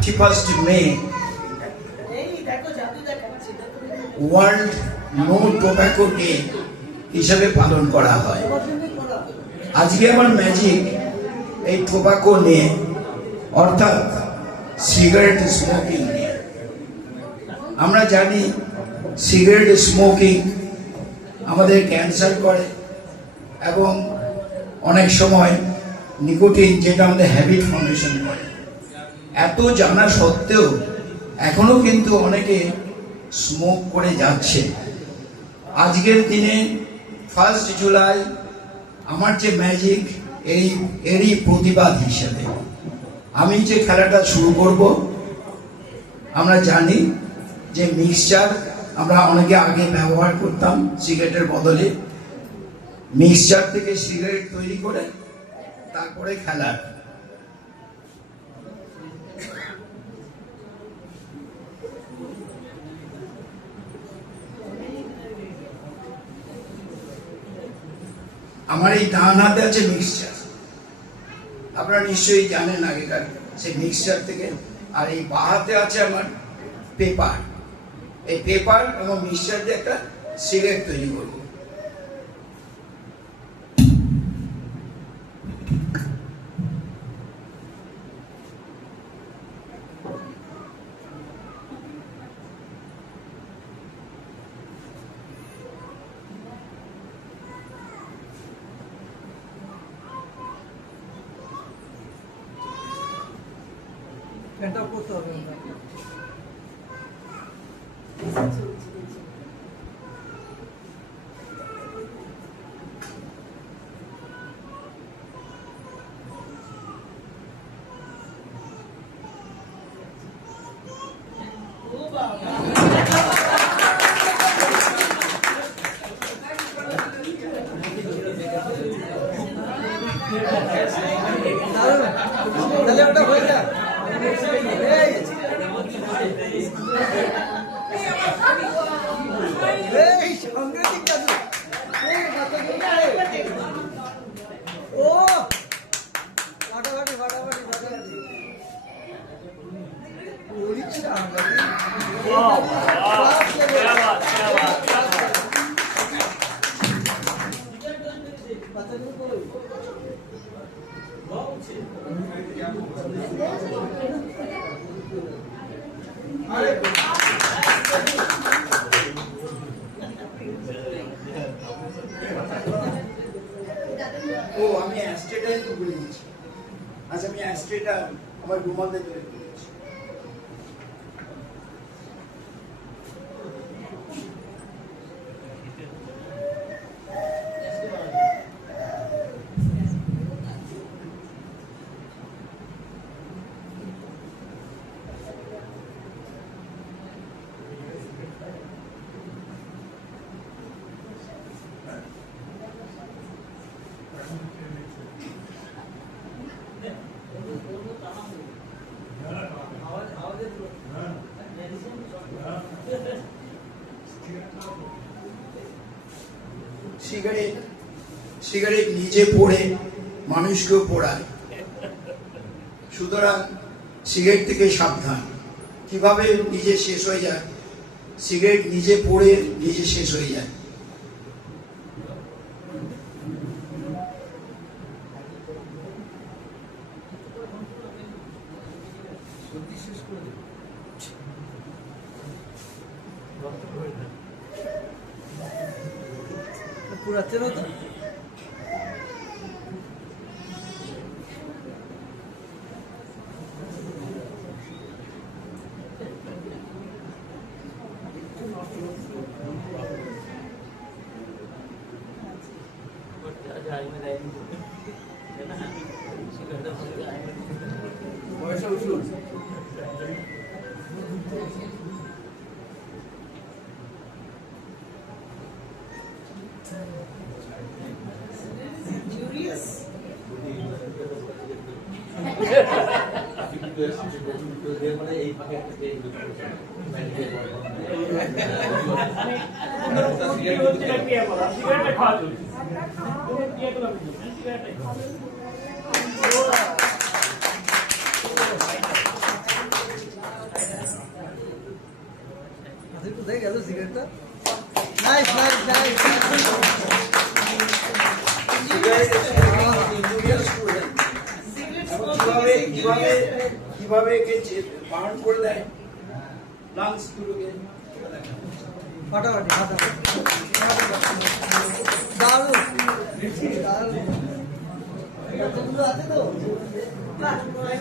31st May world no tobacco day হিসাবে পালন করা হয়। আজকে আমার ম্যাজিক এই টোব্যাকো নিয়ে, অর্থাৎ সিগারেট স্মোকিং নিয়ে। আমরা জানি সিগারেট স্মোকিং আমাদের ক্যান্সার করে এবং অনেক সময় নিকোটিন, যেটা আমাদের হ্যাবিট ফর্মেশন করে। এত জানা সত্ত্বেও এখনো কিন্তু অনেকে স্মোক করে যাচ্ছে। আজকের দিনে 1 জুলাই আমার যে ম্যাজিক এরই প্রতিবাদ হিসেবে আমি যে খেলাটা শুরু করব। আমরা জানি যে মিক্সচার আমরা অনেকে আগে ব্যবহার করতাম সিগারেটের বদলে। মিক্সচার থেকে সিগারেট তৈরি করে তারপরে খেলার। আমার এই ডান হাতে আছে মিক্সচার, আপনারা নিশ্চয়ই জানেন আগেকার সেই মিক্সচার থেকে। আর এই বাঁ হাতে আছে আমার পেপার। এই পেপার এবং মিক্সচার দিয়ে একটা সিগারেট তৈরি করব। এটা করতে হবে না। তাহলে ওটা হয়ে যায়। এই সাংঘাতিক জাদু। ও ফাটাফাটি ফাটাফাটি ফাটাফাটি। ওরে সাংঘাতিক। ও আমি অ্যাস্ট্রেটাই তো ভুলে গেছি। আচ্ছা, আমি অ্যাস্ট্রেটা আমার রুমালতে তৈরি করেছি। সিগারেট নিজে পড়ে মানুষকেও পোড়ায়। সুতরাং সিগারেট থেকে সাবধান। কিভাবে নিজে শেষ হয়ে যায়? সিগারেট নিজে পড়ে নিজে শেষ হয়ে যায়। পুরাতে না তো পয়সা উঠুন। সিগারেটটা নাইস নাইস নাইস কিভাবে একে বার্ন করে দেয় লাংস গুলোকে ফাটাফাটি দারুণ দারুণ আছে তো